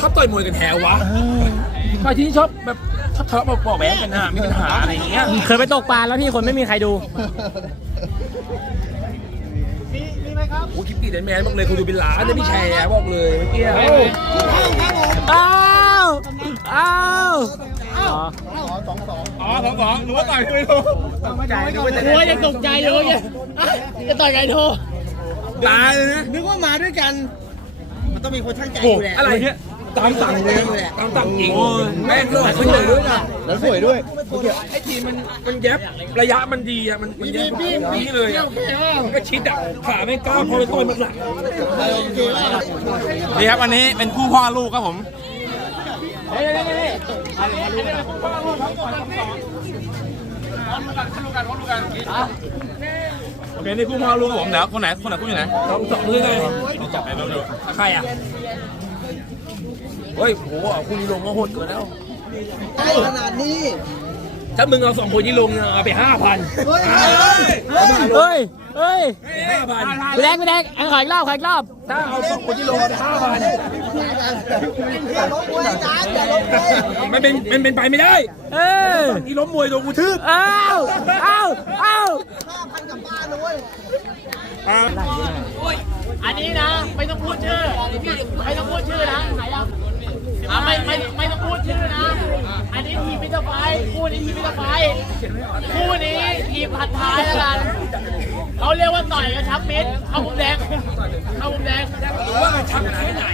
่ชอบต่อยมวยกันแถววะใครที่ชอบแบบชอบทะเลาะบอกแหวกันนะมีปัญหาอะไรเงี้ย เคยไปตกปลา แล้วพี่คนไม่มีใครดู มีไหมครับโอ้คิปปี้แดนแมนบอกเลยคุณดูเป็นหลานไม่แชร์บอกเลยเมื่อกี้อ้าวอ้าวอ้าวสองสองอ๋อสองสองหรืว่าต่อยไม่ถูกหัวยังตกใจอยู่เนียจะต่อยไงทร ตายเลยนะ นึกว่ามาด้วยกัน มันต้องมีคนช่างใจอยู่แหละ อะไรเนี่ยตามสั่งเลยตามสั่งจริงแม่งเลยขึ้นเลยด้วยนะแล้วสวยด้วยไอทีมันมันแย็บระยะมันดีอ่ะมันมันแย็บดีเลยก็ชิดอ่ะขาไม่ก้าวพอไปต้อยมันหลังนี่ครับอันนี้เป็นคู่พ่อลูกครับผมโอเคนี่คู่พ่อลูกครับผมเดี๋ยวคนไหนคนไหนคู่อยู่ไหนสองสองด้วยไงใครอ่ะเฮ้ยโหคุณยิงลงมาหดเกินแล้วใกล้ขนาดนี้ ถ้ามึงเอาสองคนยิ่งลงเอาไปห้าพันเฮ้ยเฮ้ยเฮ้ย้หาพันไม่แดงไม่แดงไอ้ขายเล่าขายเล่าถ้าเอาสองคนยิ่งลงห้าพันมันเป็นมันเป็นไปไม่ได้ เออที่ล้มมวยโดนกูทึบอ้าว อ้าว อ้าวห้าพันกับบ้านเลยอ้าวันนี้นะไม่ต้องพูดชื่อไม่ต้องพูดชื่อนะไม่ไม่ไม่ต้องพูดชื่อนะ อันนี้ทีมพิทาไฟคู่นี้ทีมพิทาไฟคู่นี้ทีมผัดท้ายแล้วกันเขาเรียกว่าต่อยกระชับมิดเขาผมแดงเขาผมแดงหรือว่ากระชับแค่ไหน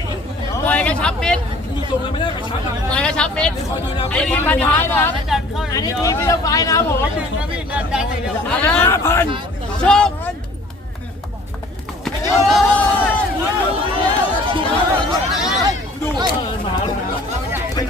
ต่อยกระชับมิดมีตรงเลยไม่ได้กระชับต่อยกระชับมิดไอ้ทีผัดท้ายนะอันนี้ทีมพิทาไฟนะผมห้าพันชก y e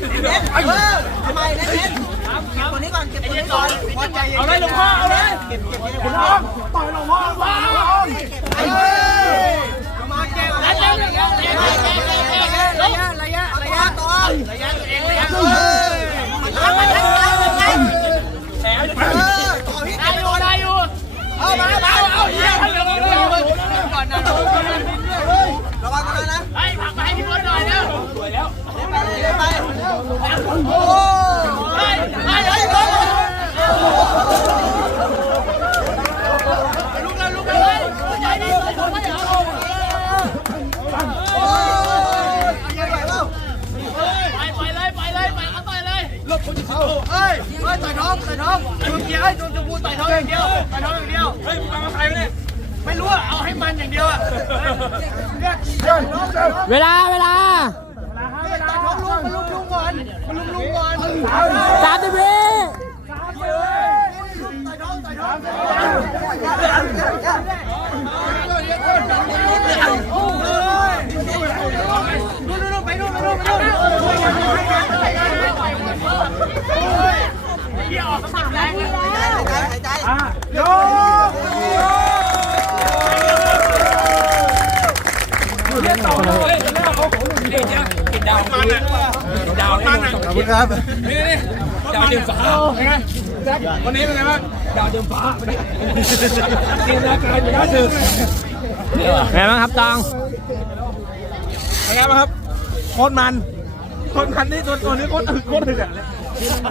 เล่นทำไมเล่นเล่นเก็บตัวนี้ก่อนเก็บตัวนี้ก่อนพอใจเย็นเอาเลยหลวงพ่อเอาเลยเก็บเก็บเก็บหลวงพ่อปล่อยหลวงพ่อเวลาเวลา con Tạm đi bê Hãy subscribe cho kênh Ghiền Mì Gõ Để không bỏ lỡ những video hấp dẫn ดาวดาวดาวครับ นี่ดาวเดาือดฟ้าวนันนี้เป็นไงบ้างดาวเดื่ดฟ้าเตรียมราการอนู่ด้านถึงเป็นไงบ้างครับตองเป็นไงบ้างครับ โคตรมัน โคตรมันนี่ตัวตัวนี้โคตรถึงโคตรถึงอ่ะ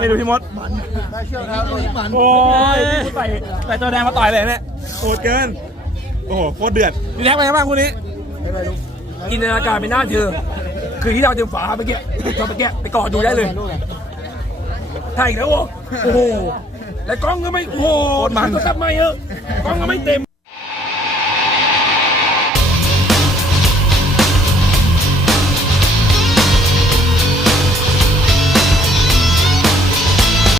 ไปดูพี่มดมันได้เชื่อแล้วตัวนี้มันโอ้ยใส่ใส่ตัวแดงมาต่อยเลยเนี่ยโอดเกิน โอ้โห โคตรเดือดนี่แท็กเป็นไงบ้างคู่นี้กินนาฬิกาไม่น่าเชื่อคือที่เราเตรียมฝาเมื่อกี้ชอบเมื่อกี้ไปกอดดูได้เลยถ่ายแล้วโอ้โห แล้วกล้องก็ไม่โอ้โหมันก็ทัไม่เออกล้องก็ไม่เต็ม